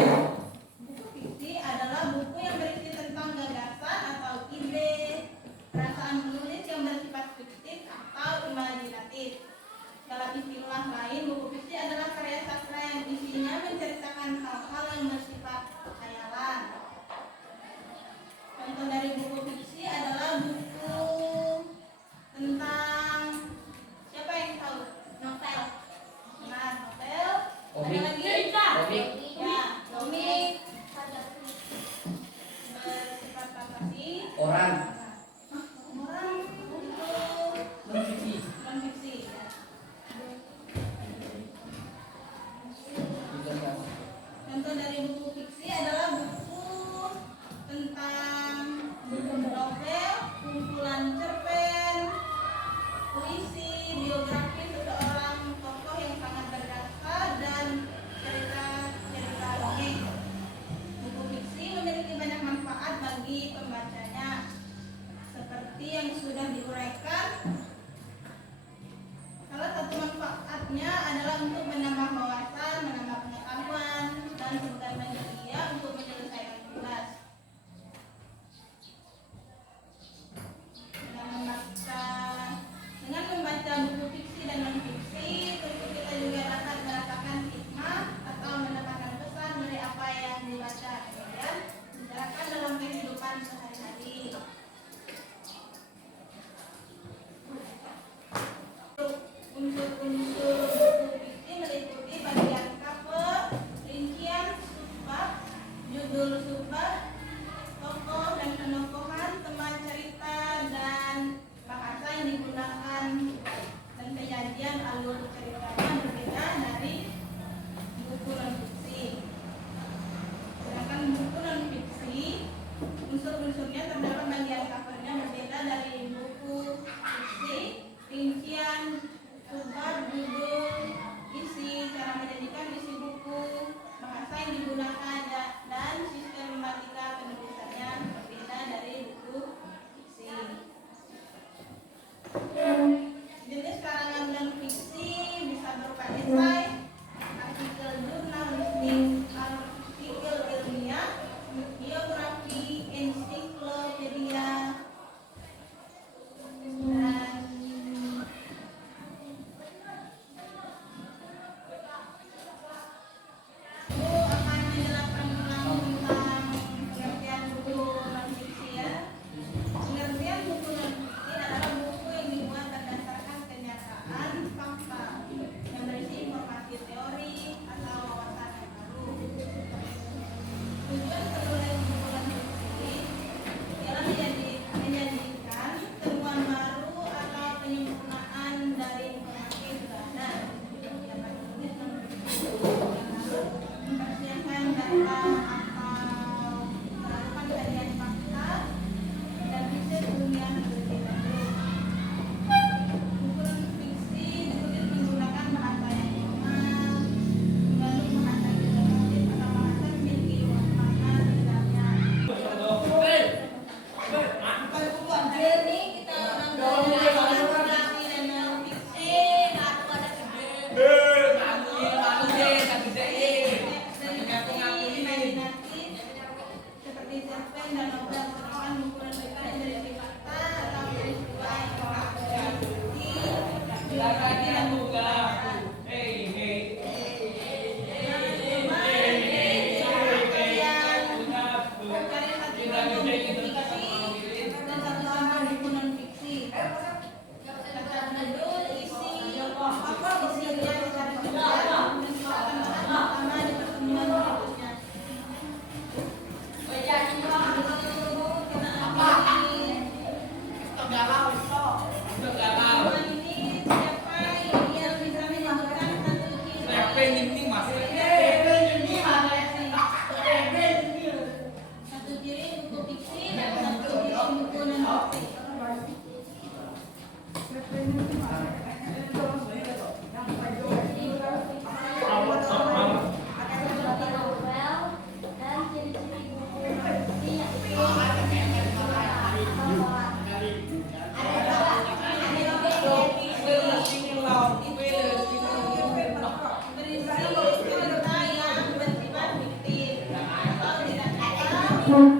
Buku fiksi adalah buku yang berisi tentang gagasan atau ide, perasaan penulis yang bersifat fiktif atau imajinatif. Dalam istilah lain, buku fiksi adalah karya sastra yang isinya menceritakan hal-hal yang bersifat khayalan. Contoh dari buku fiksi adalah buku tentang siapa yang tahu? Novel. Benar, novel. Ada lagi? Ya, komik. Bersifat fantasi. Orang. Orang buku non-fiksi. Ya. Contoh dari buku fiksi adalah buku tentang novel, kumpulan cerpen, puisi, biografi seseorang tokoh yang sangat berjasa, dan cerita dongeng. Buku fiksi memiliki banyak manfaat bagi pembacanya, seperti yang sudah diuraikan. Salah satu manfaatnya adalah untuk menambah wawasan, menambah pengetahuan, dan sebagai media untuk menyelesaikan tugas. Dengan membaca buku fiksi dan non-fiksi, tentu kita juga dapat merasakan hikmah atau mendapatkan pesan dari apa yang dibaca, kemudian diterapkan dalam kehidupan sehari-hari. Unsur-unsur buku fiksi meliputi bagian cover, rincian subbab, judul subbab, tokoh dan penokohan, tema cerita, dan bahasa yang digunakan, dan penyajian alur ceritanya berbeda dari buku non-fiksi. Sedangkan buku non-fiksi, unsur-unsurnya terdapat bagian covernya berbeda dari buku fiksi, rincian subbab, judul, isi, cara menyajikan isi buku, bahasa yang digunakan, dan sistematika penulisannya berbeda dari buku fiksi. Jenis karangan non-fiksi bisa berupa esai, artikel jurnalistik, artikel ilmiah, biografi, ensiklopedia, dan akan menjelaskan ulang tentang pengertian buku non-fiksi ya. Pengertian buku non-fiksi adalah buku yang dibuat berdasarkan kenyataan, fakta, yang berisi informasi teori atau wawasan yang baru. Tujuan penulis buku non-fiksi ialah menjadikan temuan baru atau penyempurnaan dari informasi yang sudah ada. Dapat menulis non-fiksi mempersiapkan data atau melakukan kajian fakta dan riset ilmiah lebih lanjut. Buku non-fiksi ditulis menggunakan bahasa yang formal, mengandung bahasa ilustratif atau bahasa memiliki luas makna sebenarnya. Jadi kita orang belajar dan non-fiksi, imajinatif seperti cerpen dan novel, sedangkan buku non-fiksi berisi fakta atau peristiwa yang telah terjadi, biografi dan buku-buku. Satu ciri buku fiksi dan satu ciri buku non-fiksi. Berisi Thank you.